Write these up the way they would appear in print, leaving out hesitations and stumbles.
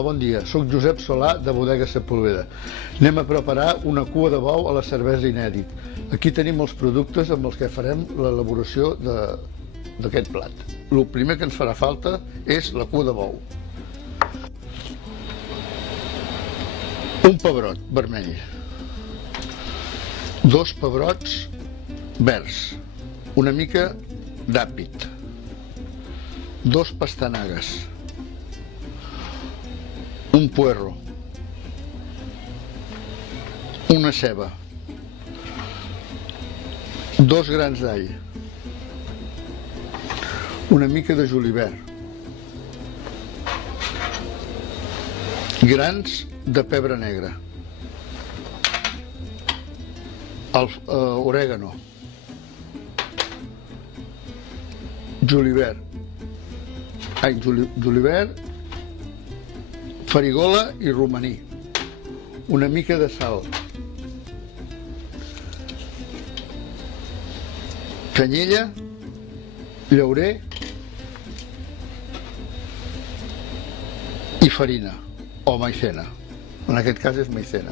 Hola, bon dia. Soc Josep Solà, de Bodega Sepulveda. Anem a preparar una cua de bou a la cervesa inèdit. Aquí tenim els productes amb els que farem l'elaboració d'aquest plat. El primer que ens farà falta és la cua de bou. Un pebrot vermell. 2 pebrots verds. Una mica d'àpid. 2 pastanagues. Un puerro, una ceba, 2 grans d'all, una mica de julivert, grans de pebre negre, orègano, julivert, farigola i romaní, una mica de sal, canyella, llaurer i farina, o maicena. En aquest cas és maicena.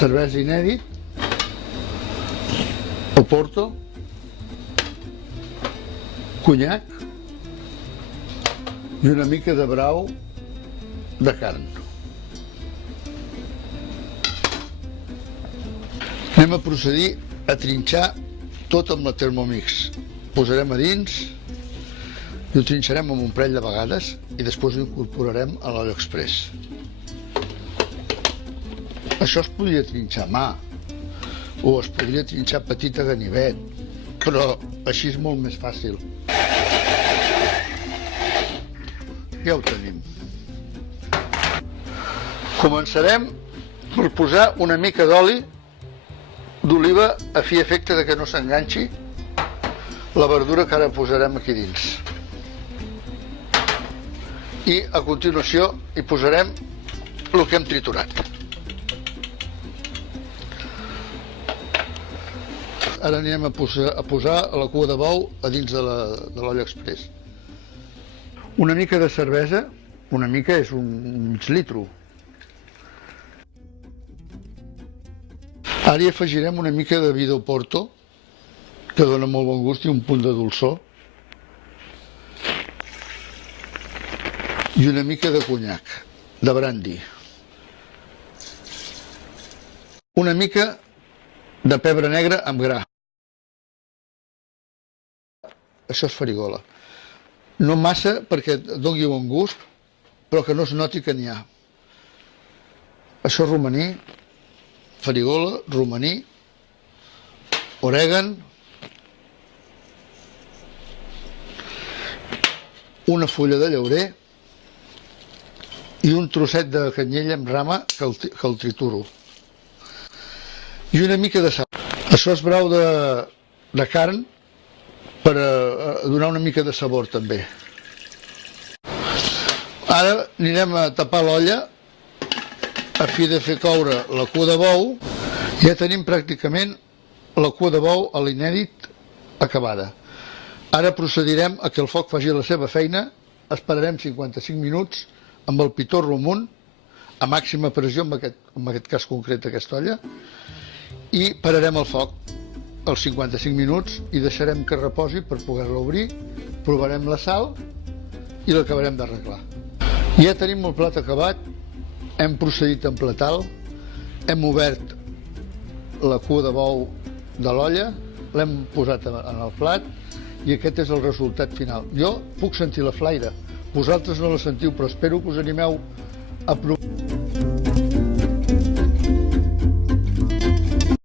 Cervesa inèdit, Oporto, conyac i una mica de brau de carn. Anem a procedir a trinxar tot amb la Thermomix. Posarem a dins i ho trinxarem amb un parell de vegades i després ho incorporarem a l'olla express. Això es podria trinxar a mà o es podria trinxar petit a ganivet, però així és molt més fàcil. Ja ho tenim. Començarem per posar una mica d'oli d'oliva a fi efecte de que no s'enganxi la verdura que ara posarem aquí dins. I a continuació hi posarem el que hem triturat. Ara anirem a posar la cua de bou a dins de l'olla express. Una mica de cervesa, una mica és un mig litro. Ara hi afegirem una mica de vi d'Oporto, que dona molt bon gust i un punt de dolçor. I una mica de conyac, de brandy. Una mica de pebre negre amb gra. Això és farigola. No massa perquè doni bon gust, però que no es noti que n'hi ha. Això és romaní, farigola, romaní, orègan, una fulla de llaurer i un trosset de canyella amb rama que el trituro. I una mica de sal. Això és brau de carn per donar una mica de sabor també. Ara anirem a tapar l'olla a fi de fer coure la cua de bou. Ja tenim pràcticament la cua de bou a l'inèdit acabada. Ara procedirem a que el foc faci la seva feina. Esperarem 55 minuts amb el pitorro amunt, a màxima pressió, en aquest cas concret aquesta olla, i pararem el foc als 55 minuts i deixarem que reposi per poder-la obrir, provarem la sal i l'acabarem d'arreglar. Ja tenim el plat acabat, hem procedit a emplatar-lo, hem obert la cua de bou de l'olla, l'hem posat en el plat i aquest és el resultat final. Jo puc sentir la flaire, vosaltres no la sentiu, però espero que us animeu a provar.